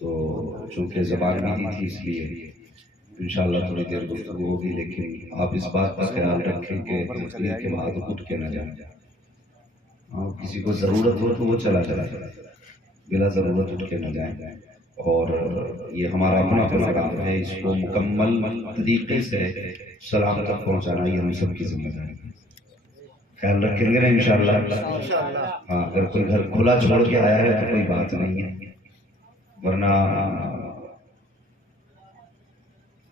تو چونکہ زبان میٹھی تھی اس لیے انشاءاللہ تھوڑی دیر گفتگو ہوگی، لیکن آپ اس بات کا خیال رکھیں کہ تقریر کے بعد اٹھ کے نہ جائیں۔ ہاں، کسی کو ضرورت ہو تو وہ چلا جائے، بلا ضرورت اٹھ کے نہ جائیں۔ اور یہ ہمارا اپنا پروگرام ہے، اس کو مکمل طریقے سے سلام تک پہنچانا یہ ہم سب کی ذمہ داری ہے۔ خیال رکھیں گے نا انشاءاللہ؟ ہاں، اگر کوئی گھر کھلا چھوڑ کے آیا ہے تو کوئی بات نہیں ہے، ورنہ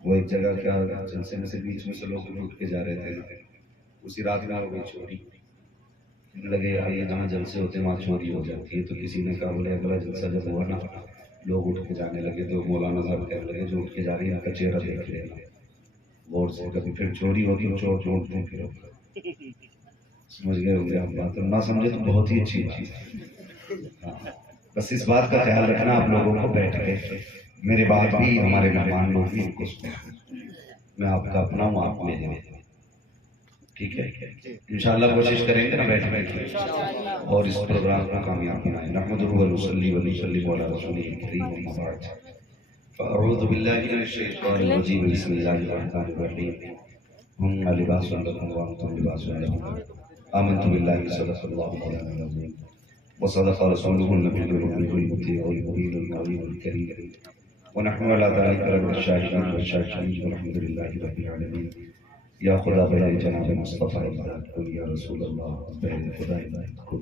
وہ ایک جگہ کیا جلسے میں سے بیچ میں سے لوگ اٹھ کے جا رہے تھے، اسی رات میں ہو گئی چوری، لگے یار یہ جہاں جلسے ہوتے ہیں وہاں چوری ہو جاتی ہے، تو کسی نے کہا بولے اگلا جلسہ جب ہوا نا لوگ اٹھ کے جانے لگے تو مولانا صاحب کہنے لگے جو اٹھ کے جا رہی ہے ان کا چہرہ دیکھ لینا غور سے، کبھی پھر چوری ہوگی چور چوڑتے ہیں پھر سمجھ گئے ہوں گے آپ بات، نہ سمجھے تو بہت ہی اچھی بات ہے۔ بس اس بات کا خیال رکھنا آپ لوگوں کو بیٹھ کے، میرے بات بھی ہمارے مہمان لوگ بھی ان کو سنیں، میں آپ کا اپنا ہوں آپ میرے ہیں، ٹھیک ہے؟ انشاءاللہ کوشش کریں گے نا بیٹھنے کی اور اس پروگرام کو کامیاب بنائیں۔ نحمدہ و نصلی و نسلم علی رسولہ الکریم، اما بعد فاعوذ باللہ من الشیطان الرجیم، بسم اللہ الرحمن الرحیم، ہن لباس لکم وانتم لباس لہم، آمنت باللہ صدق اللہ مولانا العظیم وصدق رسولہ النبی الامین المطیع المبین العلیم الکریم، ونحن علی ذلک من الشاہدین والشاکرین والحمد للہ رب العالمین۔ یا خدا بہر جناب مصطفیٰ امداد کن، یا رسول اللہ بہر خدا امداد کن،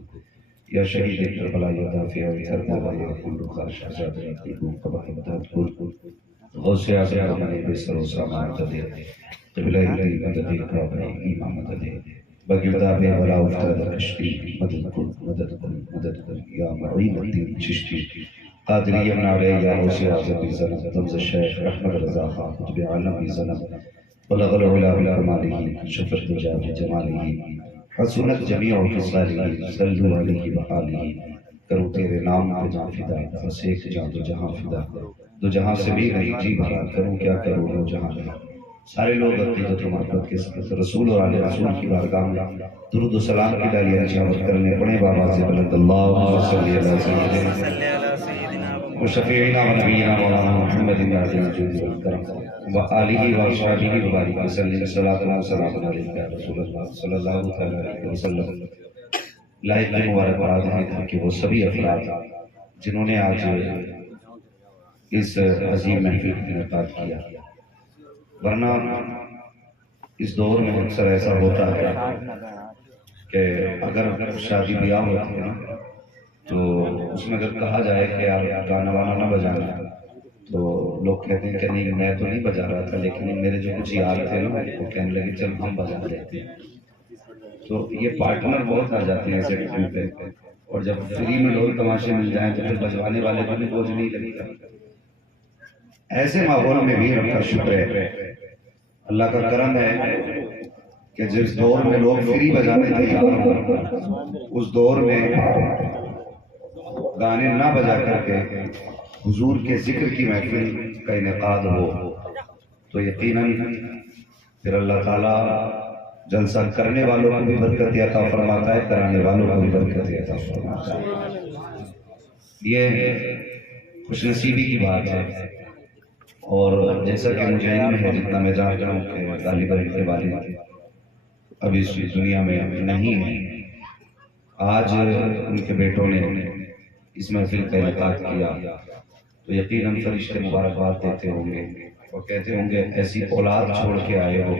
یا شہید کربلا یا دافع کربلا یا کل خاش آزاد رقیب قبا امداد کن، غوث اعظم من بے سر و سامان مدد، قبلہ دی مدد کعبہ امام مدد، بگردہ بے ولا افتاد کشتی مدد کن مدد کن مدد کن، یا معین الدین چشتی قادری منارے، یا غوث اعظم زنب دمز الشیخ احمد رضا خان قطب عالم زنب، بلغ العلا بالکمالہ شفت دجا بجمالہ، حسنت جمیع خصالہ صلو علیہ وآلہ، کرو تیرے نام پہ جان فدا، بس ایک جان دو جہاں فدا، دو جہاں سے بھی نہیں جی بھرا، کروں کیا کروں دو جہاں میں۔ سارے لوگ عقیدت و محبت کے ساتھ رسول اور آل رسول کی بارگاہ میں درود و سلام کی ڈالیاں نشاور کرنے پڑے بابا سے بلند اللہم صلی علی سیدنا وشفیعنا و نبینا مولانا محمد عظیم الجود والکرم وآلہ وصحبہ وبارک وسلم، صلاۃ و سلام علیکہ یا رسول اللہ صلی اللہ علیہ وسلم۔ لائق مبارکباد ہے کہ وہ سبھی افراد جنہوں نے آج اس عظیم محفل کا انعقاد کیا، ورنہ اس دور میں اکثر ایسا ہوتا ہے کہ اگر شادی بیاہ ہوتی ہے نا تو اس میں اگر کہا جائے کہ یار گانا وانا نہ بجانا، تو لوگ کہتے ہیں کہ نہیں میں تو نہیں بجا رہا تھا، لیکن میرے جو کچھ یار تھے نا وہ کہنے لگے چل ہم بجا لیتے ہیں، تو یہ پارٹنر بہت آ جاتے ہیں ایسے ٹائم پہ، اور جب فری میں لوگ تماشے مل جائیں تو پھر بجوانے والے کو بھی بوجھ نہیں لگے گا۔ ایسے ماحول میں بھی رب کا شکر ہے، اللہ کا کرم ہے کہ جس دور میں لوگ فری بجانے تیار ہوں، اس دور میں گانے نہ بجا کر کے حضور کے ذکر کی محفل کا انعقاد ہو تو یقیناً پھر اللہ تعالیٰ جلسہ کرنے والوں کو بھی برکت عطا فرماتا ہے، کرانے والوں کو بھی برکت عطا فرماتا ہے۔ یہ خوش نصیبی کی بات ہے، اور جیسا کہ مجھے علم ہے جتنا میں جانتا ہوں کہ غالب علم کے والد اب اس دنیا میں نہیں ہیں، آج ان کے بیٹوں نے اس محفل کا انعقاد کیا تو یقیناً فرشتے مبارکباد دیتے ہوں گے اور کہتے ہوں گے ایسی اولاد چھوڑ کے آئے ہو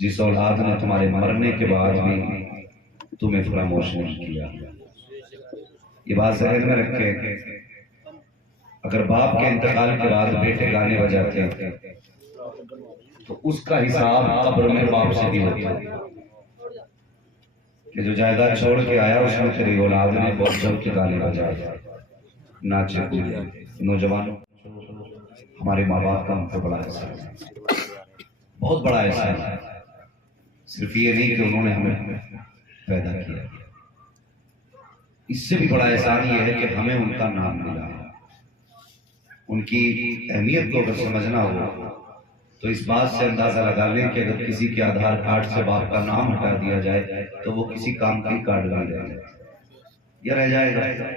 جس اولاد نے تمہارے مرنے کے بعد بھی تمہیں فراموش نہیں کیا۔ یہ بات ذہن میں رکھیں، اگر باپ کے انتقال کے بعد بیٹے گانے بجاتے ہیں تو اس کا حساب قبر میں باپ سے بھی ہوتا ہے کہ جو جائیداد چھوڑ کے آیا اس میں تیری اولاد نے بہت جم کے گانے بجائے ناچے کودے۔ نوجوانوں، ہمارے ماں باپ کا ہم پر بڑا احسان ہے، بہت بڑا احسان ہے، صرف یہ نہیں کہ انہوں نے ہمیں پیدا کیا، اس سے بھی بڑا احسان یہ ہے کہ ہمیں ان کا نام ملا۔ ان کی اہمیت کو اگر سمجھنا ہو تو اس بات سے اندازہ لگا لیں کہ اگر کسی کے آدھار کارڈ سے باپ کا نام ہٹا دیا جائے تو وہ کسی کام کی کارڈ نہیں رہ جائے، یہ رہ جائے گا۔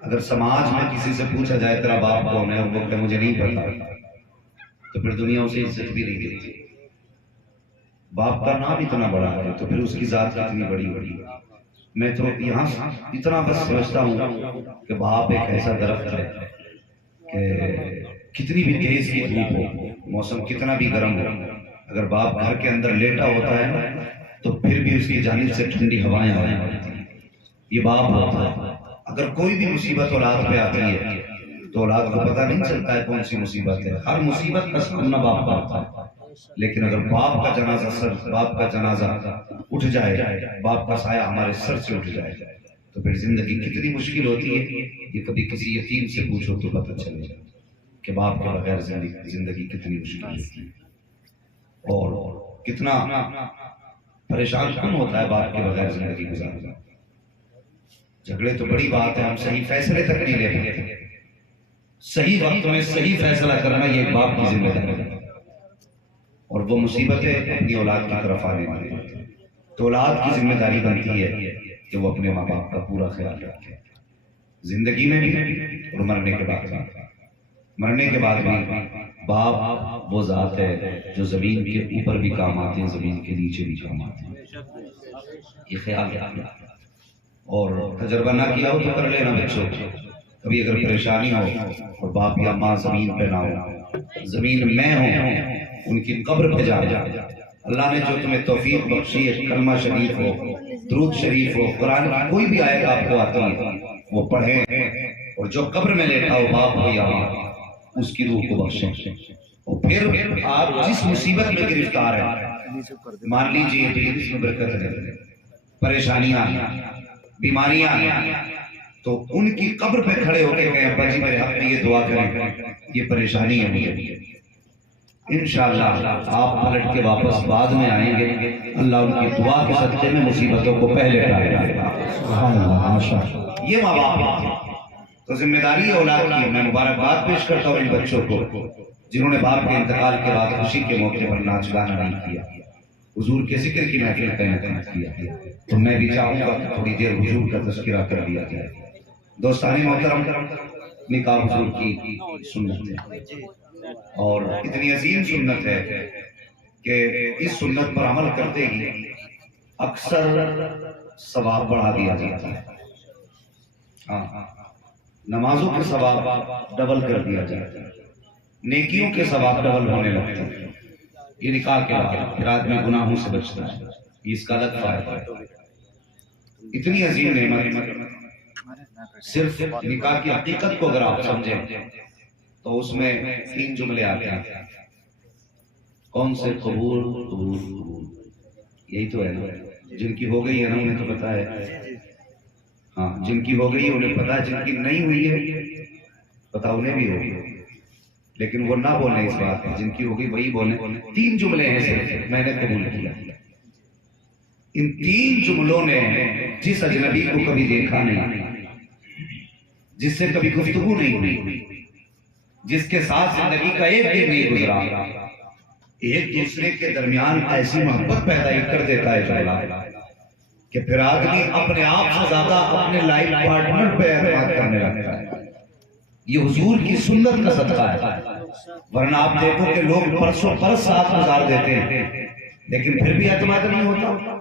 اگر سماج میں کسی سے پوچھا جائے تیرا باپ کون ہے اور وہ کہ مجھے نہیں پتا، تو پھر دنیا اسے عزت بھی نہیں دیتی. باپ کا نام اتنا بڑا ہے تو پھر اس کی ذات کتنی بڑی بڑی. میں تو یہاں اتنا بس سمجھتا ہوں کہ باپ ایک ایسا درخت ہے کہ کتنی بھی تیز کی دھوپ ہو، موسم کتنا بھی گرم ہو، اگر باپ گھر کے اندر لیٹا ہوتا ہے نا تو پھر بھی اس کی جانب سے ٹھنڈی ہوائیں آتی ہیں. یہ باپ ہوتا ہے. اگر کوئی بھی مصیبت اولاد پہ آتی ہے تو اولاد کو پتہ نہیں چلتا ہے کون سی مصیبت ہے. ہر مصیبت کا سامنا باپ کرتا ہے، لیکن اگر باپ کا جنازہ اٹھ جائے، باپ کا سایہ ہمارے سر سے اٹھ جائے تو پھر زندگی کتنی مشکل ہوتی ہے. یہ کبھی کسی یتیم سے پوچھو تو پتہ چلے کہ باپ کے بغیر زندگی کتنی مشکل ہوتی ہے اور کتنا پریشان کن ہوتا ہے باپ کے بغیر زندگی گزارنا. جھگڑے تو بڑی بات ہے، ہم صحیح فیصلے تک نہیں لے پاتے. صحیح وقت میں صحیح فیصلہ کرنا یہ ایک باپ کی ذمہ داری ہے، اور وہ مصیبتیں اپنی اولاد کی طرف آنے والی ہیں تو اولاد کی ذمہ داری بنتی ہے کہ وہ اپنے ماں باپ کا پورا خیال رکھے، زندگی میں بھی اور مرنے کے بعد بھی. مرنے کے بعد بھی باپ وہ ذات ہے جو زمین کے اوپر بھی کام آتے ہیں، زمین کے نیچے بھی کام آتے ہیں. یہ خیال رکھنا. اور تجربہ نہ کیا ہو تو کر لینا بچوں. کبھی اگر پریشانی ہو اور باپ یا ماں زمین پہ نہ ہو، زمین میں ہوں، ان کی قبر پہ جا. اللہ نے جو تمہیں توفیق بخشی ہے، کلمہ شریف ہو، درود شریف ہو، قرآن کوئی بھی آیت آپ کو آتی ہے وہ پڑھیں، اور جو قبر میں لیٹا ہو باپ ہو یا ماں اس کی روح کو بخشیں. اور پھر آپ جس مصیبت میں گرفتار ہیں، مان لیجیے اس میں برکت ہے، پریشانیاں بیماریاں ہیں، تو ان کی قبر پہ کھڑے ہو کے کہیں ابا جی میرے حق میں یہ دعا کریں، یہ پریشانی ہے مجھے. انشاءاللہ آپ پلٹ کے واپس بعد میں آئیں گے، اللہ ان کی دعا کے صدقے میں مصیبتوں کو پہلے ٹالے گا. یہ ماں باپ ہیں تو ذمہ داری اولاد کی. میں مبارکباد پیش کرتا ہوں ان بچوں کو جنہوں نے باپ کے انتقال کے بعد خوشی کے موقع پر ناچ گانا نہیں کیا، حضور کے ذکر کی محفل کا انعقاد کیا. تو میں بھی چاہوں گا کہ تھوڑی دیر حضور کا تذکرہ کر دیا جائے. دوستان محترم، نکاح حضور کی سنت ہے اور اتنی عظیم سنت ہے کہ اس سنت پر عمل کرتے ہی اکثر ثواب بڑھا دیا جاتا ہے. نمازوں کے ثواب ڈبل کر دیا جاتا ہے، نیکیوں کے ثواب ڈبل ہونے لگتے ہیں. یہ نکاح کے بعد پھر آدمی گناہوں سے بچتا ہے، یہ اس کا الگ فائدہ ہے. اتنی عظیم نعمت. صرف نکاح کی حقیقت کو اگر آپ سمجھیں تو اس میں 3 جملے آتے ہیں. کون سے؟ قبول قبول قبول. یہی تو ہے نا. جن کی ہو گئی ہے نا انہیں تو پتا ہے. ہاں جن کی ہو گئی ہے انہیں پتا ہے، جن کی نہیں ہوئی ہے پتا انہیں بھی ہوگی، لیکن وہ نہ بولیں اس بات میں. جن کی ہوگی وہی بولیں. 3 جملے ہیں صرف، میں نے قبول کیا. ان 3 جملوں نے جس اجنبی کو کبھی دیکھا نہیں، جس سے کبھی گفتگو نہیں ہوئی، جس کے ساتھ زندگی کا ایک دن نہیں گزرا، ایک دوسرے کے درمیان ایسی محبت پیدا کر دیتا ہے جملہ کہ پھر آدمی اپنے آپ سے زیادہ اپنے لائف پارٹنر پہ اعتماد کرنے لگتا ہے. یہ حضور کی سنت کا صدقہ ہے. ورنہ آپ دیکھو کہ لوگ برسوں برس ساتھ گزار دیتے ہیں لیکن پھر بھی اعتماد نہیں ہوتا.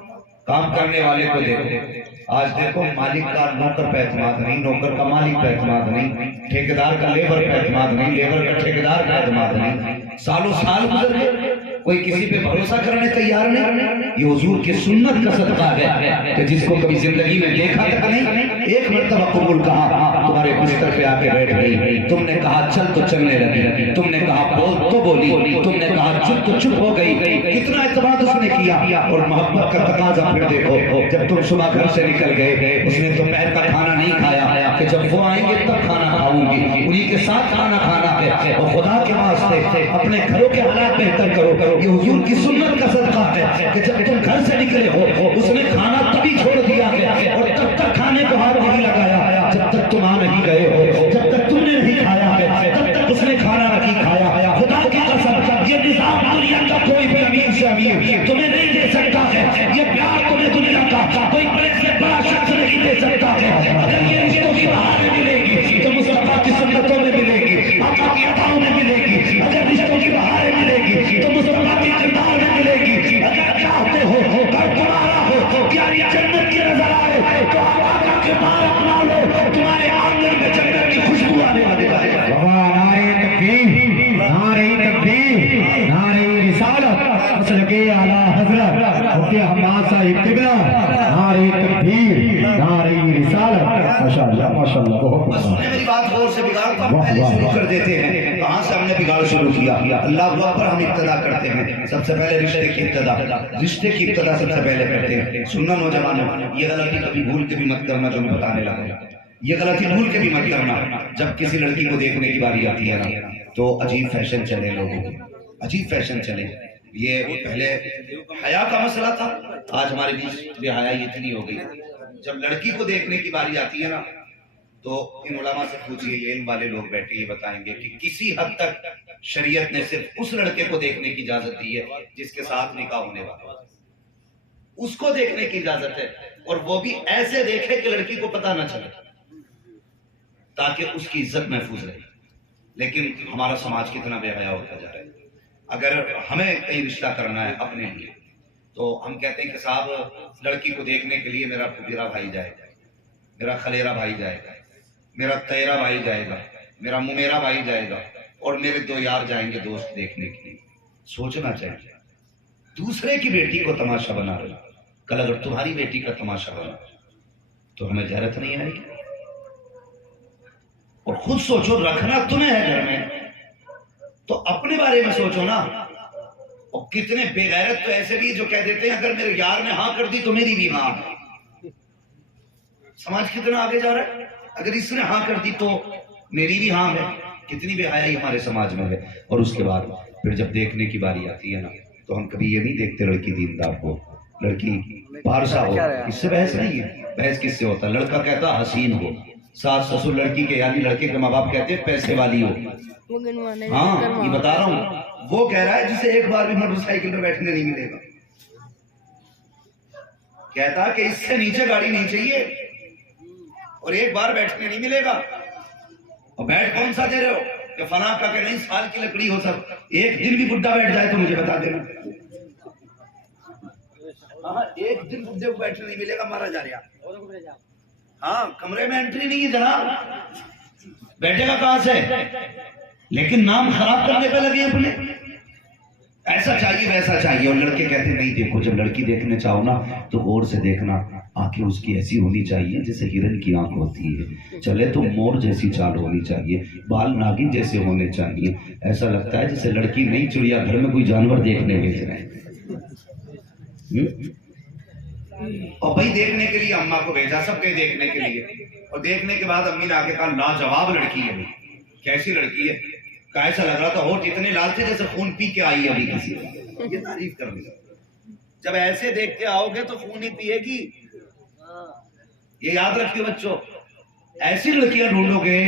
کام کرنے والے کو دیکھو، آج دیکھو مالک کا نوکر پہ اعتماد نہیں، نوکر کا مالک پہ اعتماد نہیں، ٹھیکیدار کا لیبر پہ اعتماد نہیں، لیبر کا ٹھیکیدار پہ اعتماد نہیں. سالوں سال گزر گئے، کوئی کسی پہ بھروسہ کرنے تیار نہیں. یہ حضور کی سنت کا صدقہ ہے کہ جس کو کبھی زندگی میں دیکھا تک نہیں، ایک مرتبہ قبول کہا، تمہارے بستر پہ آ کے بیٹھ گئی. تم نے کہا چل تو چلنے لگی، تم نے کہا بول تو بولی، تم نے کہا چپ تو چپ ہو گئی. کتنا اعتماد اس نے کیا. اور محبت کا تقاضا پھر دیکھو، جب تم صبح گھر سے نکل گئے اس نے دوپہر کا کھانا نہیں کھایا کہ جب وہ آئیں گے تب کھانا کھاؤں گی، انہی کے ساتھ کھانا کھانا ہے. اور خدا کے واسطے اپنے گھروں کے حالات بہتر کرو. یہ حضور کی سنت کا صدقہ ہے کہ جب تم گھر سے نکلے ہو اس نے کھانا تبھی چھوڑ دیا ہے اور تب تک کھانے کو ہاتھ نہیں لگایا جب تک تم آ نہیں گئے ہو. جب تک تم نے نہیں کھایا ہے تب تک اس نے کھانا نہیں کھایا. خدا کی قسم یہ نظام دنیا کا کوئی بھی امیر سے امیر تمہیں نہیں دے سکتا ہے. یہ پیار تمہیں دنیا کا کوئی بڑے سے بڑا شخص نہیں دے سکتا ہے. اگر یہ رشتوں کی بہار ملے گی جنت کی نظر آئے تو آقا کا کردار اپنا لو، تمہارے آنگن میں جنت کی خوشبو آنے لگے گا۔ نعرہ تکبیر، نعرہ تکبیر، نعرہ رسالت، مسلک اعلیٰ حضرت مفتی حماد صاحب قبلہ، نعرہ تکبیر، نعرہ رسالت۔ ماشاءاللہ ماشاءاللہ، بہت بس انہیں میری بات غور سے بگاڑ تو ہم پہلے شروع کر دیتے ہیں، کہاں سے ہم نے بگاڑ شروع کیا؟ اللہ اکبر ہم ابتدا کرتے ہیں، سب سے پہلے رشتے کی ابتدا، رشتے کی ابتدا سب سے پہلے کرتے ہیں۔ سننا نوجوانوں، یہ غلطی کبھی بھول کے بھی مت کرنا جو میں بتانے لگا ہوں، یہ غلطی بھول کے بھی مت کرنا۔ جب کسی لڑکی کو دیکھنے کی باری آتی ہے نا تو عجیب فیشن چلے لوگوں کے، عجیب فیشن چلے۔ یہ پہلے حیا کا مسئلہ تھا، آج ہمارے بیچ بے حیائی اتنی ہو گئی۔ جب لڑکی کو دیکھنے کی باری آتی ہے نا تو ان علماء سے پوچھئے، یہ علم والے لوگ بیٹھے یہ بتائیں گے کہ کسی حد تک شریعت نے صرف اس لڑکے کو دیکھنے کی اجازت دی ہے جس کے ساتھ نکاح ہونے والا، اس کو دیکھنے کی اجازت ہے، اور وہ بھی ایسے دیکھے کہ لڑکی کو پتہ نہ چلے تاکہ اس کی عزت محفوظ رہے۔ لیکن ہمارا سماج کتنا بے حیا ہوتا جا رہا ہے۔ اگر ہمیں کہیں رشتہ کرنا ہے اپنے لیے تو ہم کہتے ہیں کہ صاحب لڑکی کو دیکھنے کے لیے میرا پھپھیرا بھائی جائے گا، میرا خلیرا بھائی جائے گا، میرا تیرا بھائی جائے گا، میرا ممیرا بھائی جائے گا، اور میرے دو یار جائیں گے دوست دیکھنے کے لیے۔ سوچنا چاہیے، دوسرے کی بیٹی کو تماشا بنا رہے، کل اگر تمہاری بیٹی کا تماشا بنا تو ہمیں غیرت نہیں آئے گی؟ اور خود سوچو، رکھنا تمہیں ہے گھر میں تو اپنے بارے میں سوچو نا۔ اور کتنے بے غیرت تو ایسے بھی جو کہہ دیتے ہیں اگر میرے یار نے ہاں کر دی تو میری بھی ہاں۔ سماج کتنا آگے جا رہا ہے، اگر اس نے ہاں کر دی تو میری بھی ہاں ہے۔ کتنی بے حیائی ہمارے سماج میں ہے۔ اور اس کے بعد پھر جب دیکھنے کی باری آتی ہے نا تو ہم کبھی یہ نہیں دیکھتے لڑکی دیندار ہو، لڑکی پارسا ہو، اس سے بحث نہیں ہے۔ بحث کس سے ہوتا ہے؟ لڑکا کہتا حسین ہو، ساس سسر لڑکی کے یعنی لڑکے کے ماں باپ کہتے ہیں پیسے والی ہو۔ ہاں یہ بتا رہا ہوں، وہ کہہ رہا ہے جسے ایک بار بھی موٹر سائیکل پہ بیٹھنے نہیں ملے گا، کہتا کہ اس سے نیچے گاڑی نہیں چاہیے اور ایک بار بیٹھنے نہیں ملے گا۔ اور بیٹھ کون سا دے رہے ہو کہ فلاں کا کہ نہیں سال کی لکڑی ہو، سب ایک دن بھی بڈھا بیٹھ جائے تو مجھے بتا دینا۔ ہاں ایک دن بڈھے کو بیٹھنے نہیں ملے گا، مارا جا رہا۔ ہاں کمرے میں انٹری نہیں ہے جناب، بیٹھے گا کہاں سے؟ لیکن نام خراب کرنے پہ لگے اپنے، ایسا چاہیے ویسا چاہیے۔ اور لڑکے کہتے نہیں، دیکھو جب لڑکی دیکھنے چاہو نا تو غور سے دیکھنا، آنکھیں اس کی ایسی ہونی چاہیے جیسے ہرن کی آنکھ ہوتی ہے، چلے تو مور جیسی چال ہونی چاہیے، بال ناگن جیسے ہونے چاہیے، ایسا لگتا ہے جیسے لڑکی نہیں چڑیا گھر میں کوئی جانور دیکھنے بھیج رہے ہیں۔ اور بھائی دیکھنے کے لیے اماں کو بھیجا، سب کے دیکھنے کے لیے، اور دیکھنے کے بعد امی نے آگے کہا لاجواب لڑکی ہے۔ کیسی لڑکی ہے؟ ایسا لگ رہا تھا ہوٹ اتنے لال تھے جیسے خون پی کے آئی ابھی کسی کا، یہ تعریف کر دی۔ جب ایسے دیکھ کے آؤ گے تو خون ہی پیے گی، یہ یاد رکھیے بچوں، ایسی لڑکیاں ڈھونڈو گے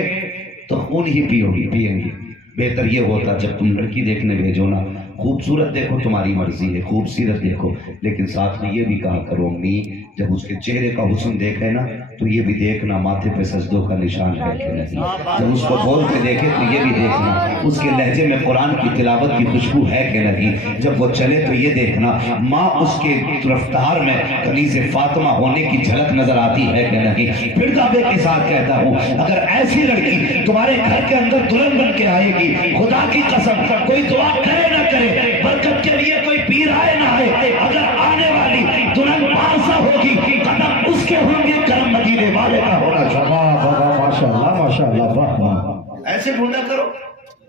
تو خون ہی پیئیں گی۔ بہتر یہ ہوتا جب تم لڑکی دیکھنے بھیجو نا، خوبصورت دیکھو تمہاری مرضی ہے، خوبصورت دیکھو، لیکن ساتھ میں یہ بھی کہا کرو امی جب اس کے چہرے کا حسن دیکھے نا تو یہ بھی دیکھنا ماتھے پہ سجدوں کا نشان ہے کہ نہیں، جب اس کو بولتے دیکھے تو یہ بھی دیکھنا اس کے لہجے میں قرآن کی تلاوت کی خوشبو ہے کہ نہیں، جب وہ چلے تو یہ دیکھنا ماں اس کے رفتار میں کنیز فاطمہ ہونے کی جھلک نظر آتی ہے کہ نہیں۔ پھر دعوے کے ساتھ کہتا ہوں اگر ایسی لڑکی تمہارے گھر کے اندر دلہن بن کے آئے گی، خدا کی قسم کوئی دعا کرے نہ کرے، برکت کے لیے کوئی پیر آئے نہ آئے، اگر آنے والی دلہن پارسا ہوگی قدم اس کے ہوں گے، کرم مدینے والے کا ہونا چاہیے۔ ماشاءاللہ ماشاءاللہ، ایسے ڈھونڈا کرو،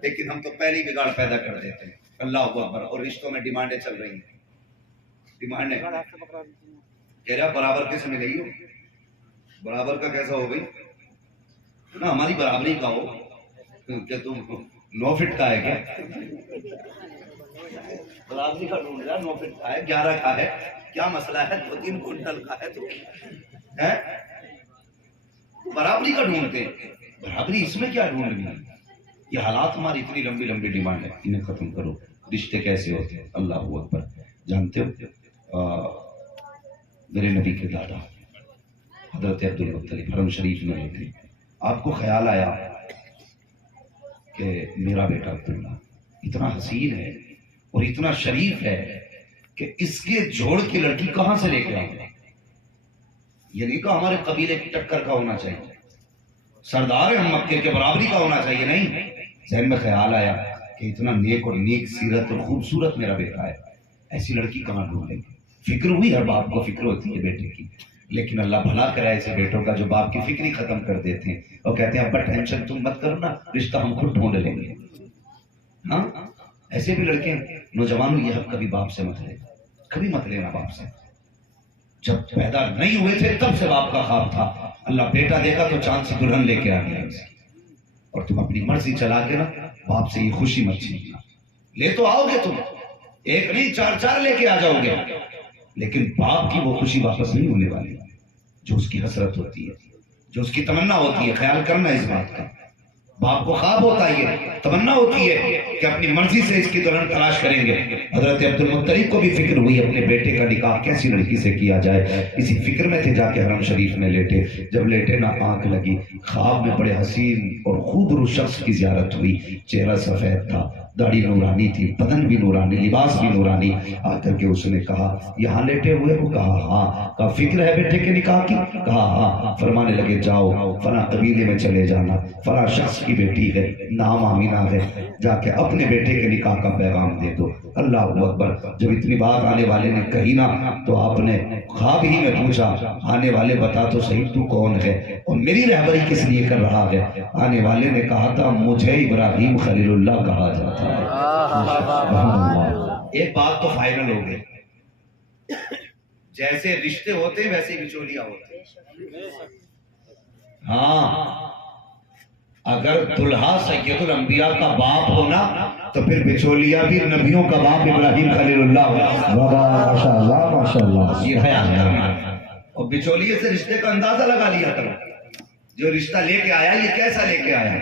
لیکن ہم تو پہلی بگاڑ پیدا کر دیتے ہیں۔ اللہ اکبر۔ اور رشتوں میں ڈیمانڈیں چل رہی ہیں، ڈیمانڈیں کہہ رہا برابر کیسے ملے گی؟ برابر کا کیسا ہو گئی نا، ہماری برابری کا ہو کہ تم 9 فٹ کا ہے کیا؟ برابری کا ڈھونڈ رہا، 9 فٹ کا ہے، 11 کا ہے، کیا مسئلہ ہے؟ 2-3 کنٹل کا ہے تو ہے، برابری کا ڈھونڈتے ہیں۔ برابری اس میں کیا ڈھونڈنی ہے؟ یہ حالات ہماری اتنی لمبی لمبی ڈیمانڈ ہے، انہیں ختم کرو۔ رشتے کیسے ہوتے ہیں؟ اللہ اکبر۔ جانتے ہو میرے نبی کے دادا حضرت عبدالمطلب حرم شریف میں رہتے، آپ کو خیال آیا کہ میرا بیٹا عبداللہ اتنا حسین ہے اور اتنا شریف ہے کہ اس کے جوڑ کی لڑکی کہاں سے لے کے آؤں؟ یہ نہیں کہ ہمارے قبیلے کی ٹکر کا ہونا چاہیے، سردار ہم مکے کے برابری کا ہونا چاہیے، نہیں۔ ذہن میں خیال آیا کہ اتنا نیک اور نیک سیرت اور خوبصورت میرا بیٹا ہے، ایسی لڑکی کہاں ڈھونڈیں گے؟ فکر ہوئی، ہر باپ کو فکر ہوتی ہے بیٹے کی، لیکن اللہ بھلا کرے ایسے بیٹوں کا جو باپ کی فکر ہی ختم کر دیتے ہیں اور کہتے ہیں ابا ٹینشن تم مت کرو نا، رشتہ ہم خود ڈھونڈ لیں گے۔ ہاں ایسے بھی لڑکے نوجوانوں یہ حق کبھی باپ سے مت لینا، کبھی مت لینا باپ سے۔ جب پیدا نہیں ہوئے تھے تب سے باپ کا خواب تھا، اللہ بیٹا دیکھا تو چاند سے دلہن لے کے آ گیا اسے، اور تم اپنی مرضی چلا کے نا باپ سے یہ خوشی مت چھیننا۔ لے تو آؤ گے تم، ایک نہیں چار چار لے کے آ جاؤ گے، لیکن باپ کی وہ خوشی واپس نہیں ہونے والی جو اس کی حسرت ہوتی ہے، جو اس کی تمنا ہوتی ہے۔ خیال کرنا اس بات کا، باپ کو خواب ہوتا ہے، تمنا ہوتی ہے کہ اپنی مرضی سے اس کی دلہن تلاش کریں گے۔ حضرت عبد المطلب کو بھی فکر ہوئی اپنے بیٹے کا نکاح کیسی لڑکی سے کیا جائے، اسی فکر میں تھے، جا کے حرم شریف میں لیٹے۔ جب لیٹے نا آنکھ لگی، خواب میں بڑے حسین اور خوبرو شخص کی زیارت ہوئی، چہرہ سفید تھا، داڑھی نورانی تھی، بدن بھی نورانی، لباس بھی نورانی۔ آ کر کے اس نے کہا یہاں لیٹے ہوئے ہو؟ کہا ہاں۔ کہا فکر ہے بیٹے کے نکاح کی؟ کہا ہاں۔ فرمانے لگے جاؤ فلاں قبیلے میں چلے جانا، فلاں شخص کی بیٹی ہے، نام آمینہ ہے، جا کے اپنے بیٹے کے نکاح کا پیغام دے دو۔ اللہ اکبر۔ جب اتنی بات آنے والے نے کہی نا تو آپ نے خواب ہی میں پوچھا آنے والے بتا تو صحیح تو کون ہے اور میری رہبری کس لیے کر رہا ہے؟ آنے والے نے کہا تھا مجھے ابراہیم خلیل اللہ کہا جاتا ہے۔ ایک بات تو فائنل ہو گئی، جیسے رشتے ہوتے ویسے بچولیا ہوتے۔ ہاں اگر دلہا سید الانبیاء کا باپ ہونا تو پھر بچولیا بھی نبیوں کا باپ ابراہیم خلیل اللہ ہوگا۔ ماشاءاللہ ماشاءاللہ۔ یہ خیال کرنا، اور بچولیے سے رشتے کا اندازہ لگا لیا کرو، جو رشتہ لے کے آیا یہ کیسا لے کے آیا۔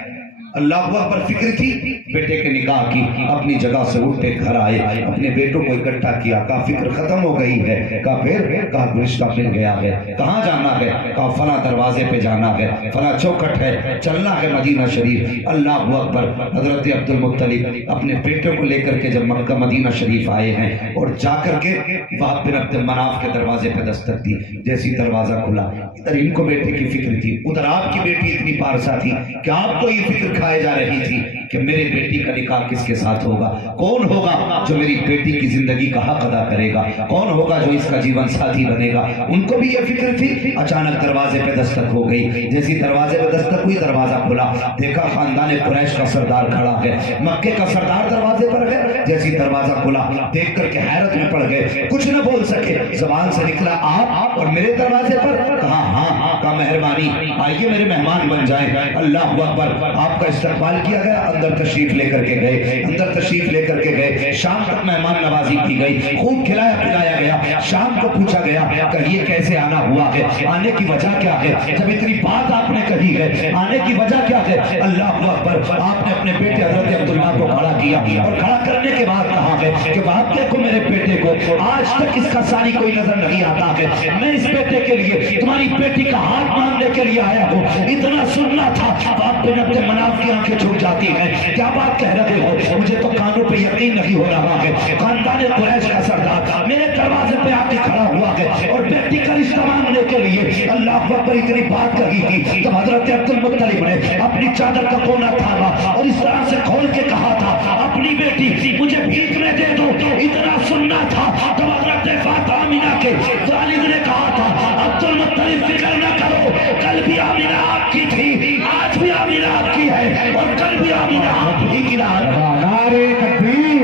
اللہ پر فکر تھی بیٹے کے نکاح کی، اپنی جگہ سے اٹھتے گھر آئے، اپنے بیٹوں کو اکٹھا کیا، کہا فکر ختم ہو گئی ہے۔ کہا پھر؟ کہا رشتہ مل گیا ہے۔ کہاں جانا ہے؟ کہا فلاں دروازے پہ جانا ہے، فلاں چوکھٹ ہے، چلنا ہے مدینہ شریف۔ اللہ اکبر۔ حضرت عبد المطلب اپنے بیٹوں کو لے کر کے جب مکہ مدینہ شریف آئے ہیں اور جا کر کے وہاں بن عبد مناف کے دروازے پہ دستک دی، جیسی دروازہ کھلا ادھر ان کو بیٹے کی فکر تھی، ادھر آپ کی بیٹی اتنی پارسا تھی کہ آپ کو یہ فکر کھائے جا رہی تھی کہ میرے بیٹی کا نکاح کس کے ساتھ ہوگا، کون ہوگا جو میری بیٹی کی زندگی کا حق ادا کرے گا، کون ہوگا جو اس کا جیون ساتھی بنے گا۔ ان کو بھی یہ فکر تھی۔ اچانک دروازے پہ دستک ہو گئی، جیسی دروازے پہ دستک ہوئی دروازہ کھلا، دیکھا خاندان قریش کا سردار کھڑا ہے، مکے کا سردار دروازے پر ہے۔ جیسی دروازہ کھلا دیکھ کر کے حیرت میں پڑ گئے، کچھ نہ بول سکے، زبان سے نکلا آپ اور میرے دروازے پر؟ کہا ہاں۔ کہا مہربانی آئیے میرے مہمان بن جائیں۔ اللہ اکبر۔ آپ کا استقبال کیا گیا، اندر تشریف لے کر کے گئے، اندر تشریف لے کر کے گئے، شام تک مہمان نوازی کی گئی، خوب کھلایا پلایا گیا۔ شام کو پوچھا گیا کہ یہ کیسے آنا ہوا ہے، آنے کی وجہ کیا ہے؟ جب اتنی بات آپ نے کہی ہے آنے کی وجہ کیا ہے؟ اللہ اکبر۔ آپ نے اپنے بیٹے حضرت عبداللہ کو کھڑا کیا اور کھڑا کرنے کے بعد کہا ہے کہ باپ دیکھو میرے بیٹے کو آج تک اس کا ساری کوئی نظر نہیں آتا ہے، میں اس بیٹے کے لیے تمہاری بیٹی کا ہاتھ مانگنے کے لیے آیا ہوں۔ اتنا سننا تھا۔ باپ بن عبد مناف کی آنکھیں جھک جاتی ہیں، کیا بات کہہ رہے ہو؟ مجھے تو کانوں پہ یقین نہیں ہو رہا ہے، خاندان قریش کا سردار میرے دروازے پہ آ کے کھڑا ہوا ہے اور بیٹی کا رشتہ مانگنے کے لیے۔ اللہ اکبر۔ اتنی بات کہی تھی تب حضرت عبد المطلب نے اپنی چادر کا کونا تھاما اور اس طرح سے کھول کے کہا تھا اپنی بیٹی مجھے بھیک میں دے دو۔ اتنا سننا تھا تب حضرت فاطمہ آمینہ کے والد نے کہا تھا عبد المطلب فکر نہ کرو، کل بھی آمینہ آپ کی تھی، آج بھی آمینہ آپ کی ہے اور کل بھی آمینہ آپ ہی کی ہے۔ نعرہ تکبیر،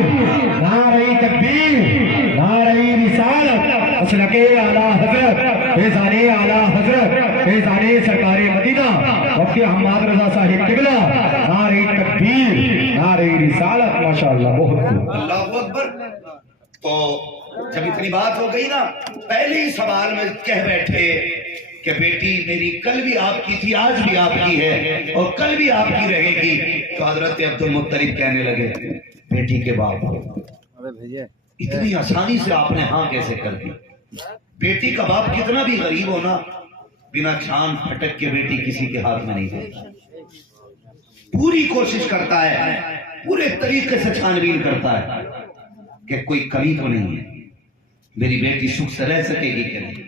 نعرہ تکبیر، نعرہ رسالت، مسلک اعلیٰ حضرت، فیضان اعلیٰ حضرت، فیضان سرکار مدینہ مفتی حماد رضا صاحب قبلہ، نعرہ تکبیر، نعرہ رسالت۔ ماشاءاللہ بہت خوب۔ اللہ اکبر۔ تو جب اتنی بات ہو گئی نا پہلے ہی سوال میں کہہ بیٹھے کہ بیٹی میری کل بھی آپ کی تھی، آج بھی آپ کی ہے اور کل بھی آپ کی رہے گی۔ تو حضرت عبد المطلب کہنے لگے بیٹی کے باپ اتنی آسانی سے آپ نے ہاں کیسے کر دی؟ بیٹی کا باپ کتنا بھی غریب ہونا بنا چھان پھٹک کے بیٹی کسی کے ہاتھ میں نہیں دیتا، پوری کوشش کرتا ہے، پورے طریقے سے چھان بین کرتا ہے کہ کوئی کمی تو نہیں ہے، میری بیٹی سکھ سے رہ سکے گی کہ نہیں۔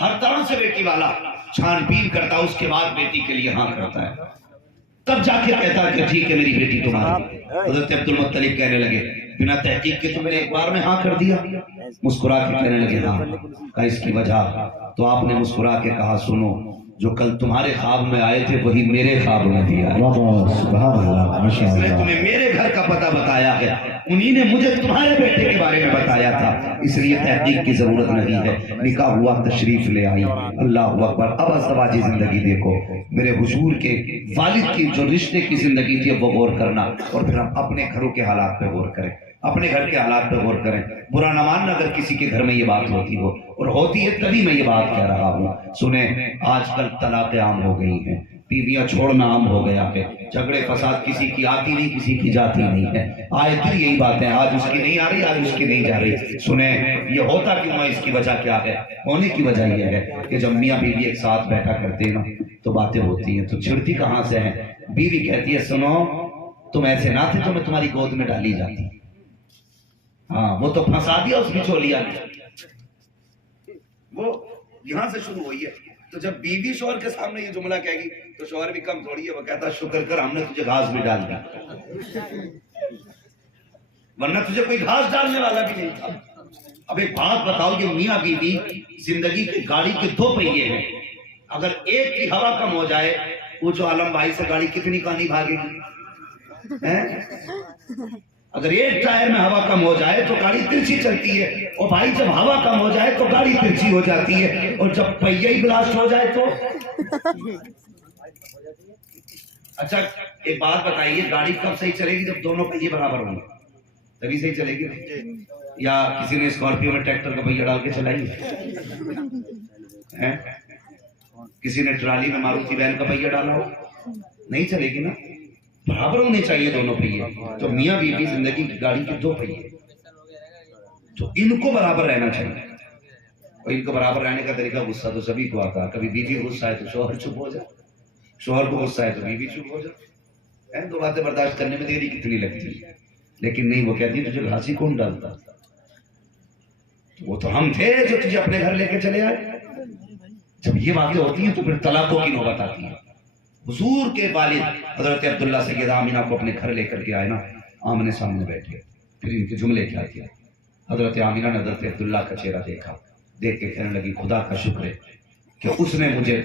ہر طرح سے بیٹی والا چھان بین کرتا، اس کے بعد بیٹی کے لیے ہاں کرتا ہے، تب جا کے کہتا کہ ٹھیک ہے میری بیٹی تمہاری۔ حضرت عبدالمطلب کہنے لگے بنا تحقیق کے تم نے ایک بار میں ہاں کر دیا؟ مسکرا کے کہنے لگے ہاں۔ کہا اس کی وجہ؟ تو آپ نے مسکرا کے کہا سنو، جو کل تمہارے خواب میں آئے تھے وہی میرے خواب میں بھی آئے، سبحان اللہ، ماشاء اس نے اللہ۔ تمہیں میرے گھر کا پتہ بتایا ہے، انہی نے مجھے تمہارے بیٹے کے بارے میں بتایا تھا، اس لیے تحقیق کی ضرورت نہیں ہے، نکاح ہوا تشریف لے آئی۔ اللہ اکبر۔ اب ازدواجی زندگی دیکھو، میرے حضور کے والد کی جو رشتے کی زندگی تھی وہ غور کرنا، اور پھر ہم اپنے گھروں کے حالات پہ غور کریں، اپنے گھر کے حالات پہ غور کریں۔ برا نہ ماننا اگر کسی کے گھر میں یہ بات ہوتی ہو، اور ہوتی ہے تبھی میں یہ بات کہہ رہا ہوں۔ سنیں، آج کل طلاقیں عام ہو گئی ہیں، بیویاں چھوڑنا عام ہو گیا ہے، جھگڑے فساد کسی کی آتی نہیں کسی کی جاتی نہیں ہے، آئے دن یہی باتیں، آج اس کی نہیں آ رہی آج اس کی نہیں جا رہی۔ سنیں، یہ ہوتا کیوں ہے؟ اس کی وجہ کیا ہے؟ ہونے کی وجہ یہ ہے کہ جب میاں بیوی ایک ساتھ بیٹھا کرتے ہیں نا تو باتیں ہوتی ہیں، تو چھڑتی کہاں سے ہیں؟ بیوی کہتی ہے سنو تم ایسے نہ تھے تو میں تمہاری گود میں ڈالی جاتی، ہاں وہ تو پھنسا دیا اس بچولیا نے، وہ یہاں سے شروع ہوئی ہے۔ تو جب بیوی شوہر کے سامنے یہ جملہ کہے گی تو شوہر بھی کم تھوڑی ہے، وہ کہتا شکر کر ہم نے تجھے گھاس بھی ڈال دی، ورنہ تجھے کوئی گھاس ڈالنے والا بھی نہیں تھا۔ اب ایک بات بتاؤ، یہ میاں بیوی زندگی کی گاڑی کے دو پہیے ہیں، اگر ایک کی ہوا کم ہو جائے، پوچھو عالم بھائی سے گاڑی کتنی کہانی بھاگے گی؟ اگر ایک ٹائر میں ہوا کم ہو جائے تو گاڑی ترچھی چلتی ہے، اور بھائی جب ہوا کم ہو جائے تو گاڑی ترچھی ہو جاتی ہے، اور جب پہیہ ہی بلاسٹ ہو جائے تو اچھا ایک بات بتائیے، گاڑی کب صحیح چلے گی؟ جب دونوں پہیے برابر ہوں گے تبھی صحیح چلے گی۔ یا کسی نے اسکارپیو میں ٹریکٹر کا پہیہ ڈال کے چلائی ہے؟ کسی نے ٹرالی میں ماروتی وین کا پہیہ ڈالا ہو؟ نہیں چلے گی نا، برابر ہونے چاہیے دونوں پہیے۔ تو میاں بیوی زندگی کی گاڑی کے دو پہیے، تو ان کو برابر رہنا چاہیے، اور ان کو برابر رہنے کا طریقہ غصہ تو سبھی کو آتا ہے، کبھی بیوی غصہ ہے تو شوہر چپ ہو جائے، شوہر کو غصہ ہے تو بیوی چپ ہو جائے، دو باتیں برداشت کرنے میں دیری کتنی لگتی ہے، لیکن نہیں، وہ کہتی تجھے گھاسی کون ڈالتا؟ وہ تو ہم تھے جو تجھے اپنے گھر لے کے چلے آئے۔ جب یہ باتیں ہوتی ہیں تو پھر طلاقوں کی نوبت آتی ہے۔ حضور کے والد حضرت عبداللہ سیدہ آمینہ کو اپنے گھر لے کر کے آئے نا، آمنے سامنے بیٹھے، پھر ان کے جملے کیا کیا؟ حضرت آمینہ نے حضرت عبداللہ کا چہرہ دیکھا، دیکھ کے کہنے لگی خدا کا شکر ہے کہ اس نے مجھے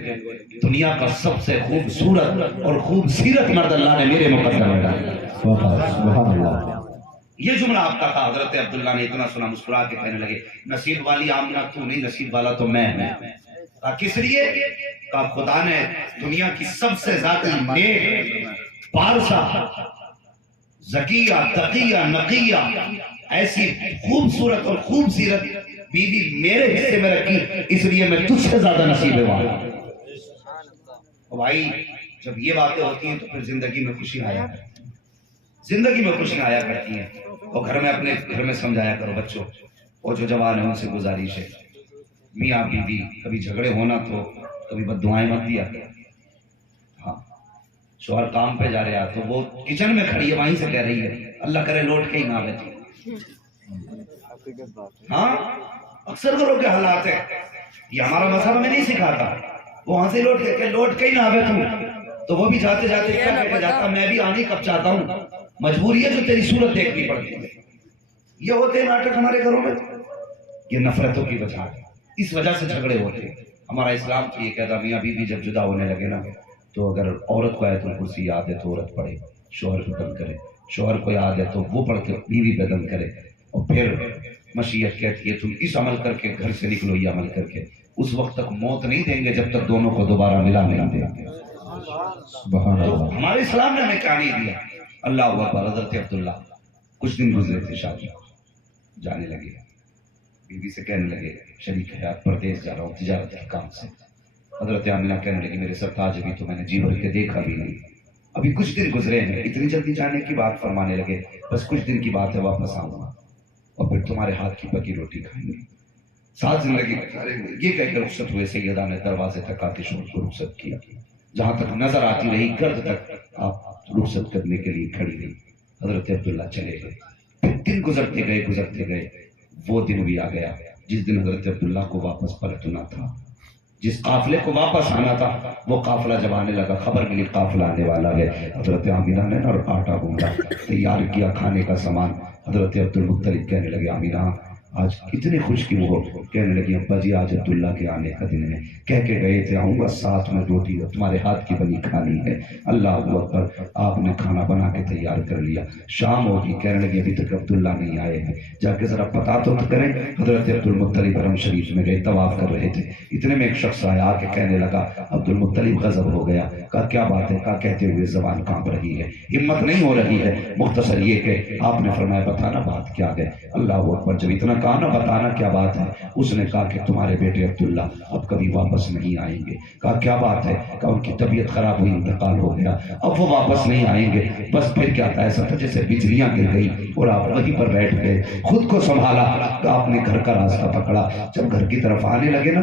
دنیا کا سب سے خوبصورت اور خوبصیرت مرد اللہ نے میرے مقدر میں ڈالا۔ سبحان اللہ۔ یہ جملہ آپ کا تھا۔ حضرت عبداللہ نے اتنا سنا، مسکرا کے کہنے لگے نصیب والی آمنہ تو نہیں، نصیب والا تو میں ہوں۔ کہا کس لیے؟ کہا خدا نے دنیا کی سب سے زیادہ نیک، پارسا، زکیہ، تقیہ، نقیہ، ایسی خوبصورت اور خوبصیرت بیوی میرے حصے میں رکھی، اس لیے میں تجھ سے زیادہ نصیب والا ہوں۔ بھائی جب یہ باتیں ہوتی ہیں تو پھر زندگی میں خوشی آیا کرتی ہے، زندگی میں خوشیاں آیا کرتی ہیں۔ اور گھر میں اپنے گھر میں سمجھایا کرو بچوں، اور جو جوان ہیں ان سے گزارش ہے، میاں بیوی کبھی جھگڑے ہونا تو کبھی بد دعائیں مت دیا کرو۔ ہاں شوہر کام پہ جا رہا تو وہ کچن میں کھڑی ہے، وہیں سے کہہ رہی ہے اللہ کرے لوٹ کے ہی نہ بیٹھے۔ ہاں اکثر گھروں کے حالات ہیں، یہ ہمارا مذہب ہمیں نہیں سکھاتا، وہ وہاں سے لوٹ کے ہی نہ بیٹھوں، تو وہ بھی جاتے جاتے کیا کہہ کے جاتا میں بھی آنے کب چاہتا ہوں، مجبوری ہے جو تیری صورت دیکھنی پڑتی ہے۔ یہ ہوتے ہیں ناٹک ہمارے گھروں میں، یہ نفرتوں کی وجہ ہے، اس وجہ سے جھگڑے ہوتے ہیں۔ ہمارا اسلام تو یہ کہتا میاں بیوی جب جدا ہونے لگے نا تو اگر عورت کو آیت الکرسی یاد ہے تو عورت پڑھے، شوہر پہ دم کرے، شوہر کو یاد ہے تو وہ پڑھ کے بیوی پہ دم کرے، اور پھر مشیت کہتی ہے تم اس عمل کر کے گھر سے نکلو، یہ عمل کر کے، اس وقت تک موت نہیں دیں گے جب تک دونوں کو دوبارہ ملا نہیں دیں گے۔ تو ہمارے اسلام نے ہمیں کیا نہیں دیا۔ اللہ اکبر۔ حضرت عبداللہ کچھ دن گزرے تھے شادی، جانے لگے، بیوی سے کہنے لگے شریک حیات پردیس جا رہا ہوں تجارت کے کام سے۔ حضرت آمینہ کہنے لگی میرے سرتاج ابھی تو میں نے جی بھر کے دیکھا بھی نہیں، ابھی کچھ دن گزرے ہیں، اتنی جلدی جانے کی بات فرمانے لگے، بس کچھ دن کی بات ہے واپس آؤں گا اور پھر تمہارے ہاتھ کی پکی روٹی کھائیں گے، ساتھ زندگی گزاریں گے۔ یہ کہہ کر رخصت ہوئے، سیدہ نے دروازے تک آتے شوہر کو رخصت کیا، جہاں تک نظر آتی رہی گرد تک آپ رخصت کرنے کے لیے کھڑی رہی۔ حضرت عبداللہ چلے گئے، پھر دن گزرتے گئے، وہ دن بھی آ گیا جس دن حضرت عبداللہ کو واپس پلٹنا تھا۔ جس قافلے کو واپس آنا تھا وہ قافلہ جب آنے لگا، خبر ملی قافلہ آنے والا ہے، حضرت آمینہ نے اور آٹا گوندا تیار کیا کھانے کا سامان۔ حضرت عبدالمطلب کہنے لگے آمینہ آج کتنی خوش کیوں ہو؟ کہنے لگی ابا جی آج عبداللہ کے آنے کا دن ہے، کہہ کے گئے تھے آؤں گا ساتھ میں روٹی تمہارے ہاتھ کی بنی کھانی ہے۔ اللہ اکبر، آپ نے کھانا بنا کے تیار کر لیا، شام ہوگی، کہنے لگی ابھی تک عبداللہ نہیں آئے ہیں، جا کے ذرا پتا تو کریں۔ حضرت عبدالمطلب حرم شریف میں گئے، طواف کر رہے تھے، اتنے میں ایک شخص آیا آ کے کہنے لگا، عبدالمطلب غضب ہو گیا، کہا کیا بات ہے؟ کہا کہتے ہوئے زبان کانپ رہی ہے، ہمت نہیں ہو رہی ہے۔ مختصر یہ کہ آپ نے فرمایا بتانا بات کیا ہے؟ اللہ اکبر، جب اتنا کہا نا بتانا کیا بات ہے، اس نے کہا کہ تمہارے بیٹے عبداللہ اب کبھی واپس نہیں آئیں گے۔ کہا کیا بات ہے؟ کہا ان کی طبیعت خراب ہوئی، انتقال ہو گیا، اب وہ واپس نہیں آئیں گے۔ بس پھر کیا تھا؟ ایسا تھا جیسے بجلیاں گر گئی اور آپ وہیں پر بیٹھ گئے، خود کو سنبھالا، آپ نے گھر کا راستہ پکڑا۔ جب گھر کی طرف آنے لگے نا،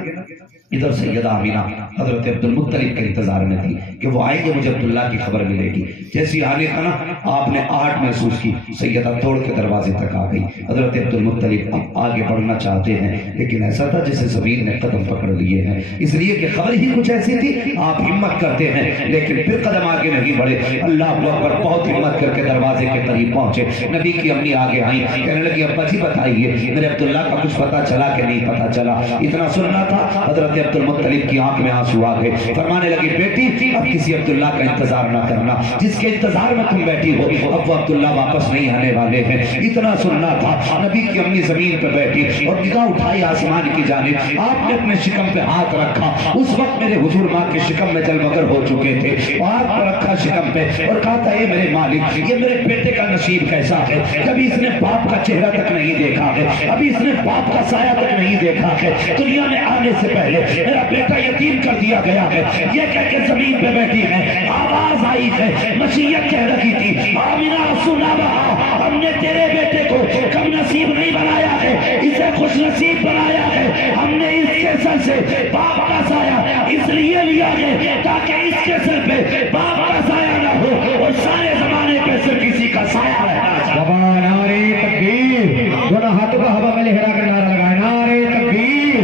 ادھر سیدہ آمینہ حضرت عبدالمطلب کے انتظار میں تھی کہ وہ آئیں گے، مجھے عبداللہ کی خبر ملے گی۔ جیسی آنے کا نا آپ نے آہٹ محسوس کی، سیدہ توڑ کے دروازے تک آ گئی۔ حضرت عبدالمطلب اب آگے بڑھنا چاہتے ہیں، لیکن ایسا تھا جیسے زمین نے قدم پکڑ لیے ہیں، اس لیے کہ خبر ہی کچھ ایسی تھی۔ آپ ہمت کرتے ہیں لیکن پھر قدم آگے نہیں بڑھے۔ اللہ اکبر، بہت ہمت کر کے دروازے کے قریب پہنچے، نبی کی امی آگے آئیں، کہنے لگی ابا جی بتائیے میرے عبداللہ کا کچھ پتا چلا کہ نہیں پتا چلا؟ اتنا سننا تھا۔ حضرت عبدالمطلب کی آنکھ میں آنسو آ گئے، فرمانے لگی بیٹی اب کسی عبداللہ کا انتظار نہ کرنا، جس کے انتظار میں تم بیٹھی ہو اب وہ عبداللہ واپس نہیں آنے والے ہیں۔ اتنا سننا تھا۔ نبی کی امی زمین پہ بیٹھی اور نگاہ اٹھائی آسمان کی جانب، آپ نے اپنے شکم پہ ہاتھ رکھا، اس وقت میرے حضور ماں کے شکم میں جلمگر ہو چکے تھے، ہاتھ پر رکھا شکم پہ اور کہا تھا اے میرے مالک، یہ میرے بیٹے کا نصیب کیسا ہے، کبھی اس نے باپ کا چہرہ تک نہیں دیکھا ہے، ابھی اس نے باپ کا سایہ تک نہیں دیکھا ہے، دنیا میں آنے سے پہلے میرا بیٹا یتیم کر دیا گیا ہے۔ یہ کہہ کے زمین پہ بیٹھی ہے، آواز آئی ہے، مشیت کہہ رہی تھی آمینہ سنا رہا، ہم نے تیرے بیٹے کو کم نصیب نہیں بنایا ہے، اسے خوش نصیب بنایا ہے، ہم نے اس کے سر سے باپ کا سایہ اس لیے لیا ہے تاکہ اس کے سر پہ باپ کا سایہ نہ ہو اور سارے زمانے پہ صرف کسی کا سایہ رہنا چاہیے۔ نعرے تکبیر، دونوں ہاتھوں کو ہوا میں لہرا کر نعرہ لگائے، نعرے تکبیر،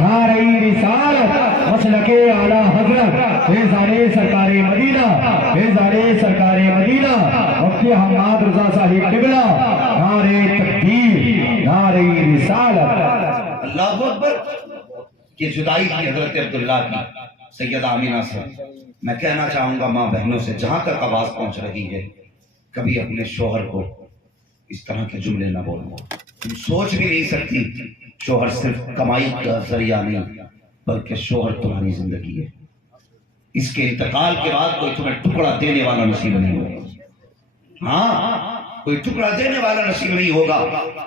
نعرہ رسالت، مسلک اعلیٰ حضرت فیضان سرکار مدینہ، فیضان سرکار مدینہ مفتی حماد رضا صاحب قبلہ، نعرہ تکبیر، نعرہ رسالت۔ اللہ اکبر۔ یہ جدائی کی حضرت عبداللہ کی سیدہ آمینہ سے، میں کہنا چاہوں گا ماں بہنوں سے جہاں تک آواز پہنچ رہی ہے، کبھی اپنے شوہر کو اس طرح کے جملے نہ بولو۔ تم سوچ بھی نہیں سکتی، شوہر صرف کمائی کا ذریعہ نہیں بلکہ شوہر تمہاری زندگی ہے، اس کے انتقال کے بعد کوئی تمہیں ٹکڑا دینے والا نصیب نہیں ہوگا۔ ہاں کوئی ٹکڑا دینے والا نصیب نہیں ہوگا۔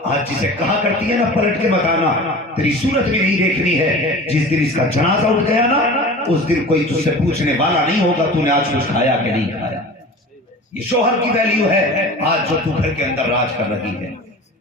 آج جسے کہا کرتی ہے نا پلٹ کے بتانا، تیری صورت بھی نہیں دیکھنی ہے، جس دن اس کا جنازہ اٹھ گیا نا اس دن کوئی تجھ سے پوچھنے والا نہیں ہوگا تو نے آج کچھ کھایا کہ نہیں کھایا۔ یہ شوہر کی ویلیو ہے آج جو تو گھر کے اندر راج کر رہی ہے۔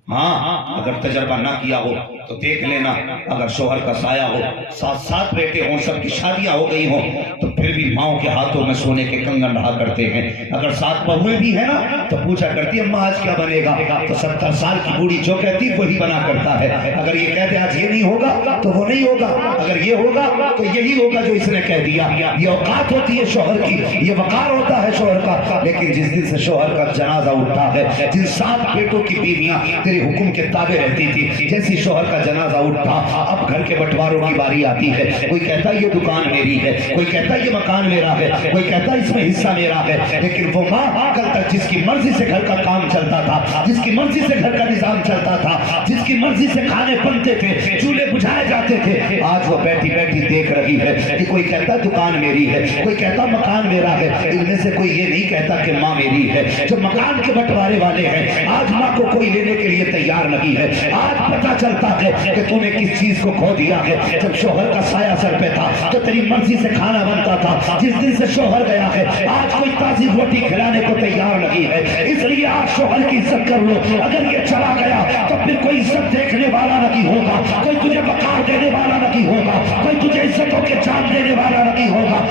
ہاں اگر تجربہ نہ کیا ہو تو دیکھ لینا، اگر شوہر کا سایہ ہو، سات بیٹے ہوں، سب کی شادیاں ہو گئی ہوں، تو پھر بھی ماؤں کے ہاتھوں میں سونے کے کنگن رہا کرتے ہیں۔ اگر 7 بہویں بھی ہیں نا تو پوچھا کرتی ہے اماں آج کیا بنے گا، تو 70 سال کی بوڑھی جو کہتی وہی بنا کرتا ہے۔ اگر یہ کہتے آج یہ نہیں ہوگا تو وہ نہیں ہوگا، اگر یہ ہوگا تو یہی ہوگا جو اس نے کہہ دیا۔ یہ اوقات ہوتی ہے شوہر کی، یہ وقار ہوتا ہے شوہر کا، لیکن جس دن سے شوہر کا جنازہ اٹھا ہے، جن 7 بیٹوں کی بیویاں تیرے حکم کے تابع رہتی تھی، جیسی شوہر کا جنازہ اٹھا اب گھر کے بٹواروں کی باری آتی ہے۔ کوئی کہتا یہ دکان میری ہے، کوئی کہتا یہ مکان میرا ہے، کوئی کہتا اس میں حصہ میرا ہے، لیکن وہ ماں کل تک جس کی مرضی سے گھر کا کام چلتا تھا، جس کی مرضی سے گھر کا نظام چلتا تھا، جس کی مرضی سے کھانے بنتے تھے، چولہے بجھائے جاتے تھے، آج وہ بیٹھی بیٹھی دیکھ رہی ہے کہ کوئی کہتا دکان میری ہے، کوئی کہتا مکان میرا ہے، ان میں سے کوئی یہ نہیں کہتا کہ ماں میری ہے۔ جو مکان کے بٹوارے والے ہیں آج ماں کو کوئی لینے کے لیے تیار نہیں ہے۔ آج پتہ چلتا ہے کہ تو نے کس چیز کو کھو دیا ہے۔ جب شوہر کا سایہ سر پہ تھا تو تیری مرضی سے کھانا بنتا تھا، جس دن سے شوہر گیا ہے آج کوئی تازی روٹی کھلانے کو تیار نہیں ہے۔ اس لیے آج شوہر کی عزت کر لو، اگر یہ چلا گیا تو پھر کوئی عزت دیکھنے والا نہیں ہوگا، کوئی تجھے وقار دینے والا نہیں ہوگا، کوئی تجھے عزتوں کے جان دینے والا نہیں ہوگا۔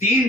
3